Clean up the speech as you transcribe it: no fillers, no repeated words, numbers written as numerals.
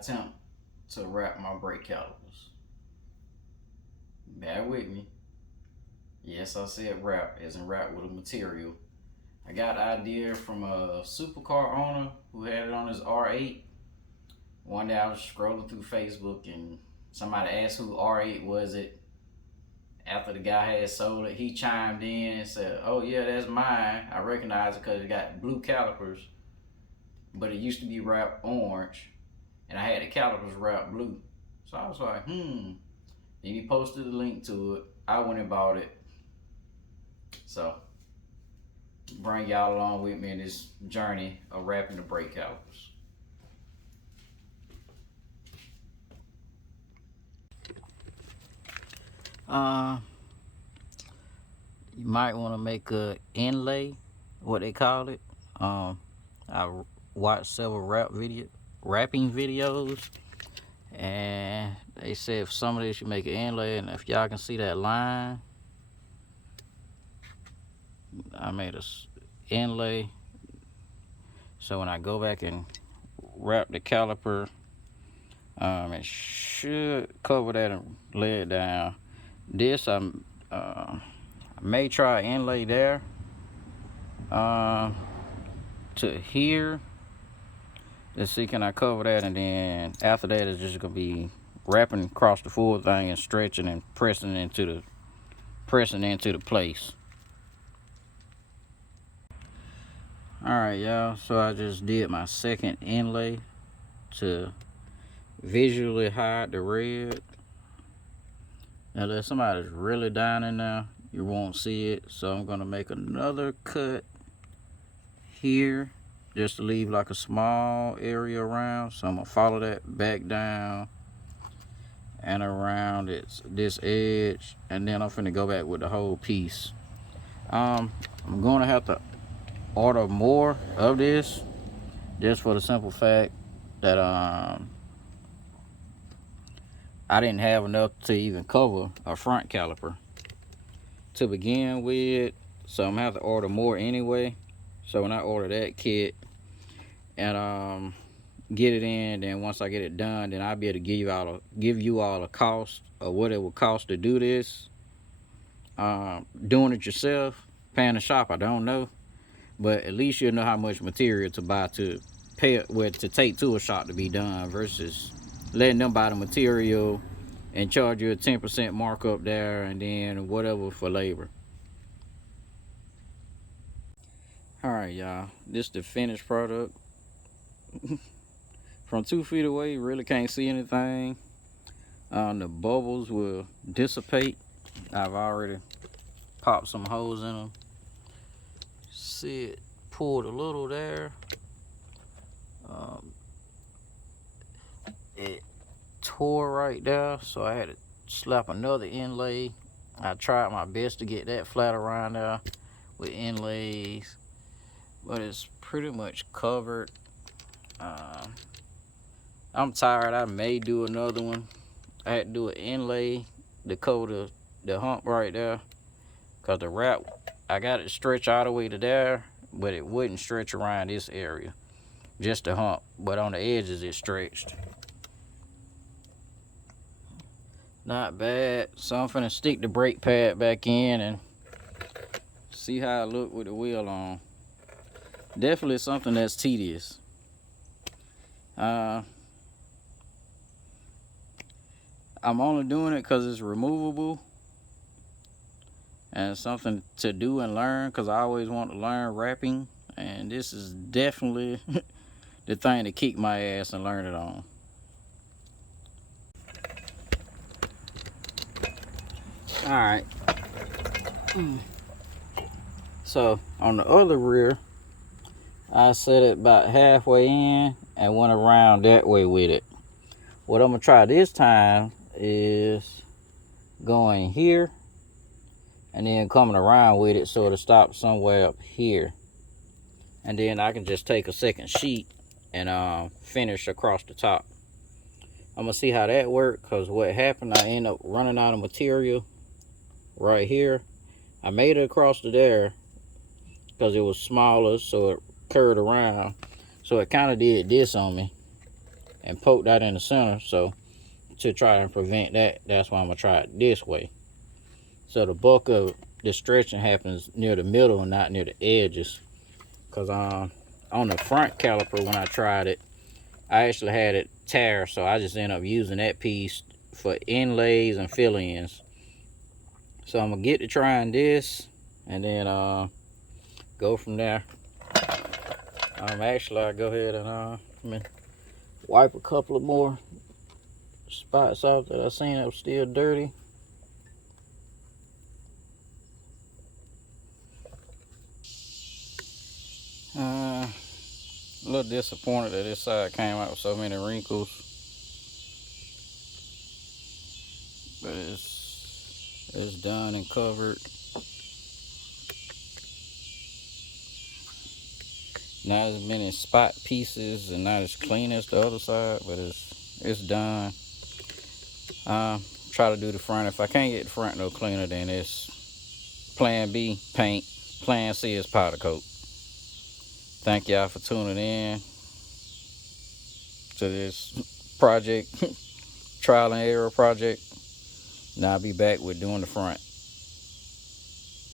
attempt to wrap my brake calipers. Bear with me. Yes, I said wrap, as in wrap with a material. I got the idea from a supercar owner who had it on his R8. One day I was scrolling through Facebook and somebody asked who R8 was it. After the guy had sold it, he chimed in and said, "Oh yeah, that's mine. I recognize it because it got blue calipers, but it used to be wrapped orange, and I had the calipers wrapped blue." So I was like, Then he posted a link to it. I went and bought it. So bring y'all along with me in this journey of wrapping the brake calipers. You might want to make a inlay, what they call it. I watched several wrapping videos, and they said for some of this you make an inlay, and if y'all can see that line, I made a inlay. So when I go back and wrap the caliper, it should cover that and lay it down. This I may try inlay there to here. Let's see, can I cover that, and then after that it's just gonna be wrapping across the full thing and stretching and pressing into the place. Alright y'all, so I just did my second inlay to visually hide the red. Now if somebody's really dying in there, you won't see it, so I'm gonna make another cut here just to leave like a small area around. So I'm gonna follow that back down and around this edge, and then I'm finna go back with the whole piece. I'm gonna have to order more of this just for the simple fact that I didn't have enough to even cover a front caliper to begin with, so I'm gonna have to order more anyway. So when I order that kit and get it in, then once I get it done, then I'll be able to give you all a cost of what it would cost to do this. Doing it yourself, paying the shop, I don't know, but at least you'll know how much material to buy to take to a shop to be done, versus letting them buy the material and charge you a 10% markup there and then whatever for labor. Alright y'all, this is the finished product. From 2 feet away, you really can't see anything. The bubbles will dissipate. I've already popped some holes in them. See it pulled a little there. It tore right there, so I had to slap another inlay. I tried my best to get that flat around there with inlays, but it's pretty much covered. I'm tired. I may do another one. I had to do an inlay to cover the hump right there, because the wrap, I got it stretched all the way to there, but it wouldn't stretch around this area, just the hump, but on the edges it stretched. Not bad. So I'm finna stick the brake pad back in and see how it look with the wheel on. Definitely something that's tedious. I'm only doing it because it's removable and something to do and learn, because I always want to learn wrapping, and this is definitely the thing to kick my ass and learn it on. Alright, so on the other rear, I set it about halfway in and went around that way with it. What I'm gonna try this time is going here and then coming around with it so it'll stop somewhere up here, and then I can just take a second sheet and finish across the top. I'm gonna see how that works, because what happened, I ended up running out of material right here. I made it across to there because it was smaller, so it curved around, so it kind of did this on me. and poked out in the center. So to try and prevent that, that's why I'm gonna try it this way. So the bulk of the stretching happens near the middle and not near the edges. Cause on the front caliper when I tried it, I actually had it tear, so I just ended up using that piece for inlays and fill-ins. So I'm gonna get to trying this and then go from there. Actually I go ahead and wipe a couple of more spots off that I seen that was still dirty. A little disappointed that this side came out with so many wrinkles, but it's done and covered. Not as many spot pieces and not as clean as the other side, but it's done. Try to do the front. If I can't get the front no cleaner, then it's plan B, paint. Plan C is powder coat. Thank y'all for tuning in to this project, trial and error project. Now I'll be back with doing the front.